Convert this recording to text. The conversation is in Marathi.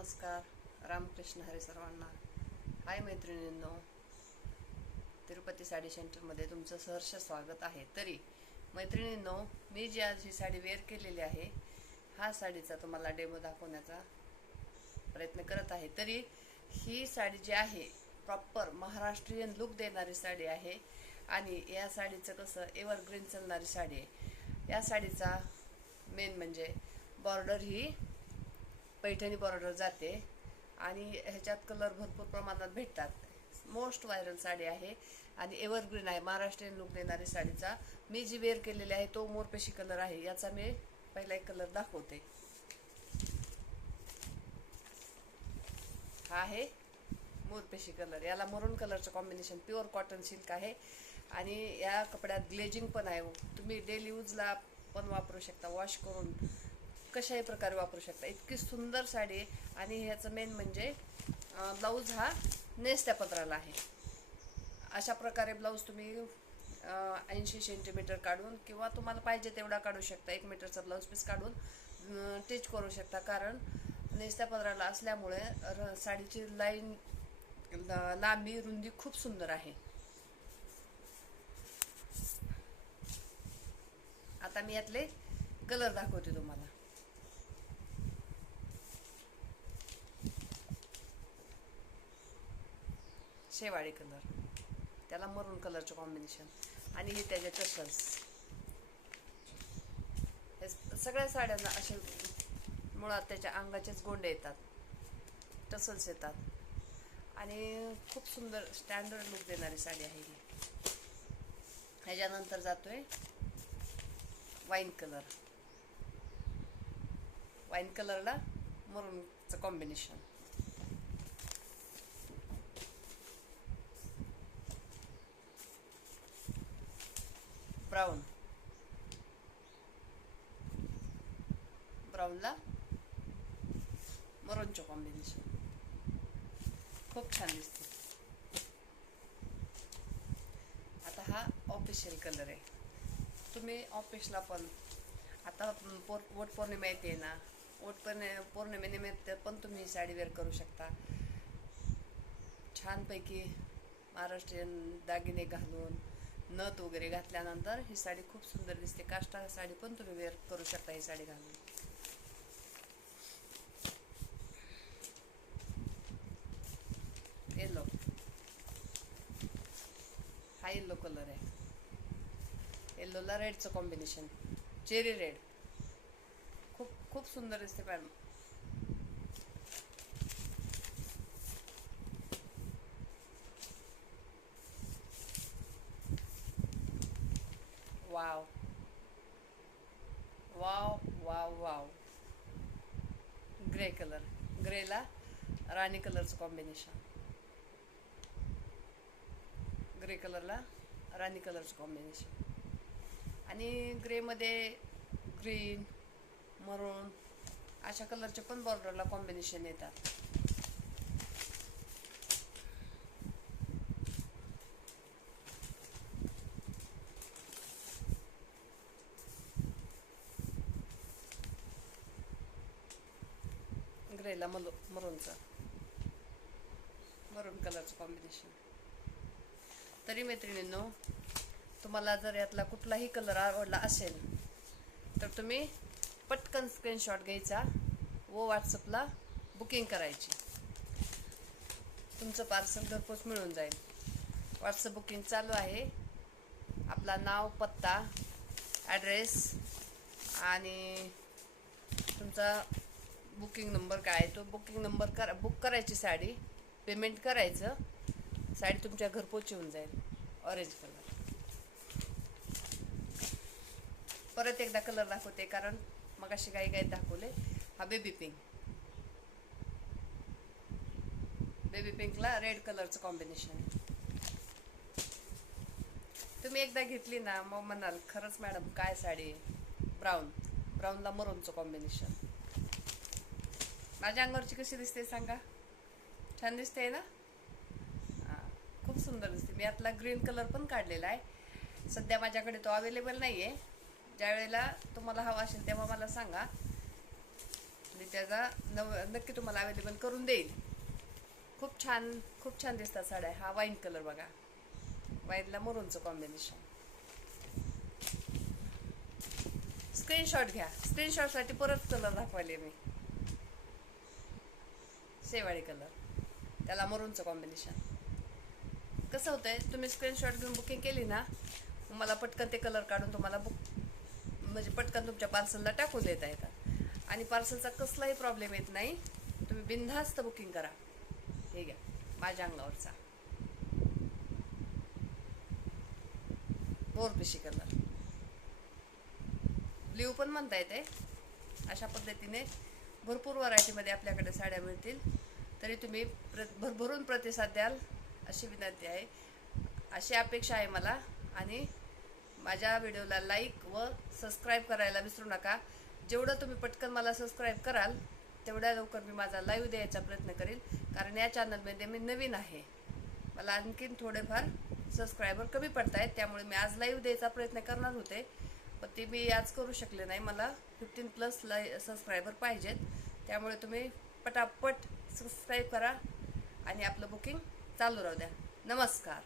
नमस्कार. रामकृष्ण हरी सर्वांना. हाय मैत्रिणींनो, तिरुपती साडी सेंटरमध्ये तुमचं सहर्ष स्वागत आहे. तरी मैत्रिणींनो, मी जी आज ही साडी वेअर केलेली आहे, हा साडीचा तुम्हाला डेमो दाखवण्याचा प्रयत्न करत आहे. तरी ही साडी जी आहे प्रॉपर महाराष्ट्रीयन लुक देणारी साडी आहे आणि या साडीचं कसं एव्हरग्रीन चालणारी साडी आहे. या साडीचा मेन म्हणजे बॉर्डर ही पैठणी बॉर्डर जाते आणि ह्याच्यात कलर भरपूर प्रमाणात भेटतात. मोस्ट व्हायरल साडी आहे आणि एव्हरग्रीन आहे. महाराष्ट्रीयन लुक देणारी साडीचा मी जी वेअर केलेली आहे तो मोरपेशी कलर आहे. याचा मी पहिला एक कलर दाखवते. हा आहे मोरपेशी कलर. याला मरून कलरचं कॉम्बिनेशन प्युअर कॉटन सिल्क आहे आणि या कपड्यात ग्लेजिंग पण आहे. तुम्ही डेली यूजला पण वापरू शकता, वॉश करून कशाही प्रकारे वापरू शकता. इतकी सुंदर साडी आहे आणि ह्याचं मेन म्हणजे ब्लाऊज हा नेसत्या पदराला आहे. अशा प्रकारे ब्लाऊज तुम्ही 80 सेंटीमीटर काढून किंवा तुम्हाला पाहिजे तेवढा काढू शकता. 1 मीटरचा ब्लाऊज पीस काढून स्टिच करू शकता. कारण नेसत्या पदराला असल्यामुळे साडीची लाईन, लांबी, रुंदी खूप सुंदर आहे. आता मी यातले कलर दाखवते तुम्हाला. शेवाळी कलर, त्याला मरून कलरचं कॉम्बिनेशन आणि हे त्याचे टसल्स. हे सगळ्या साड्यांना असे मुळात त्याच्या अंगाचेच गोंडे येतात, टसल्स येतात आणि खूप सुंदर स्टँडर्ड लुक देणारी साडी आहे ही. ह्याच्यानंतर जातोय वाईन कलर. वाईन कलरला मरूनचं कॉम्बिनेशन. ब्राऊन, ब्राऊनला मरूनचं कॉम्बिनेशन खूप छान दिसते. आता हा ऑफिशियल कलर आहे. तुम्ही ऑफिसला पण आता वट पौर्णिमा येते ना, पौर्णिमेनिमित्त पण तुम्ही साडी वेअर करू शकता. छानपैकी महाराष्ट्रीयन दागिने घालून नथ वगैरे घातल्यानंतर ही साडी खूप सुंदर दिसते. काष्टा साडी पण तुम्ही वेअर करू शकता ही साडी घालून. येलो, हा येलो कलर आहे. येल्लोला रेडचं कॉम्बिनेशन, चेरी रेड. खूप खूप सुंदर दिसते madam. Wow wow wow wow. Grey colour, ग्रेला राणी कलरचं कॉम्बिनेशन. ग्रे कलरला राणी कलरचं कॉम्बिनेशन आणि ग्रेमध्ये ग्रीन, मरून अशा कलरचे पण बॉर्डरला कॉम्बिनेशन येतात. ग्रेला मरूनचं, मरून कलरचं कॉम्बिनेशन. तरी मैत्रिणींनो, तुम्हाला जर यातला कुठलाही कलर आवडला असेल तर तुम्ही पटकन स्क्रीनशॉट घ्यायचा व व्हॉट्सअपला बुकिंग करायची. तुमचं पार्सल घरपोच मिळून जाईल. व्हॉट्सअप बुकिंग चालू आहे. आपला नाव, पत्ता, ॲड्रेस आणि तुमचा बुकिंग नंबर काय आहे तो बुकिंग नंबर बुक करायची साडी, पेमेंट करायचं, साडी तुमच्या घरपोच येऊन जाईल. Orange colour. परत एकदा कलर दाखवते कारण मग अशी काही दाखवले. हा बेबी पिंक. बेबी पिंकला रेड कलरचं कॉम्बिनेशन. तुम्ही एकदा घेतली ना मग म्हणाल खरंच मॅडम काय साडी. ब्राऊन, ब्राऊनला मरूनचं कॉम्बिनेशन. माझ्या अंगावरची कशी दिसते सांगा? छान दिसते ना? हां, खूप सुंदर दिसते. मी यातला ग्रीन कलर पण काढलेला आहे. सध्या माझ्याकडे तो अवेलेबल नाही आहे. ज्या वेळेला तुम्हाला हवा असेल तेव्हा मला सांगा, मी त्याचा नक्की तुम्हाला अवेलेबल करून देईल. खूप छान दिसतात साड्या. हा वाईन कलर बघा, वाईनला मरूनचं कॉम्बिनेशन. स्क्रीनशॉट घ्या. स्क्रीनशॉटसाठी परत कलर दाखवायले मी. शेवाळी कलर, त्याला मरूनचं कॉम्बिनेशन. कसं होतंय, तुम्ही स्क्रीनशॉट घेऊन बुकिंग केली ना, मला पटकन ते कलर काढून तुम्हाला म्हणजे पटकन तुमच्या पार्सलला टाकून देता येतात. आणि पार्सलचा कसलाही प्रॉब्लेम येत नाही. तुम्ही बिनधास्त बुकिंग करा. हे घ्या, माझ्या अंगावरचा मोरपिशी कलर, ब्ल्यू पण म्हणता येते. अशा पद्धतीने भरपूर व्हरायटीमध्ये आपल्याकडे साड्या मिळतील. तरी तुम्ही भरभरून प्रतिसाद द्याल अशी विनंती आहे, अशी अपेक्षा आहे मला. आणि माझ्या व्हिडिओला लाईक व सबस्क्राईब करायला विसरू नका. जेवढं तुम्ही पटकन मला सबस्क्राईब कराल तेवढ्या लवकर मी माझा लाईव्ह द्यायचा प्रयत्न करेल. कारण या चॅनलमध्ये मी नवीन आहे, मला आणखीन थोडेफार सबस्क्रायबर कमी पडत आहेत. त्यामुळे मी आज लाईव्ह द्यायचा प्रयत्न करणार होते, पण ते मी आज करू शकले नाही. मला 15+ सबस्क्रायबर पाहिजेत. त्यामुळे तुम्ही पटापट सबस्क्राईब करा आणि आपलं बुकिंग चालू राहू द्या. नमस्कार.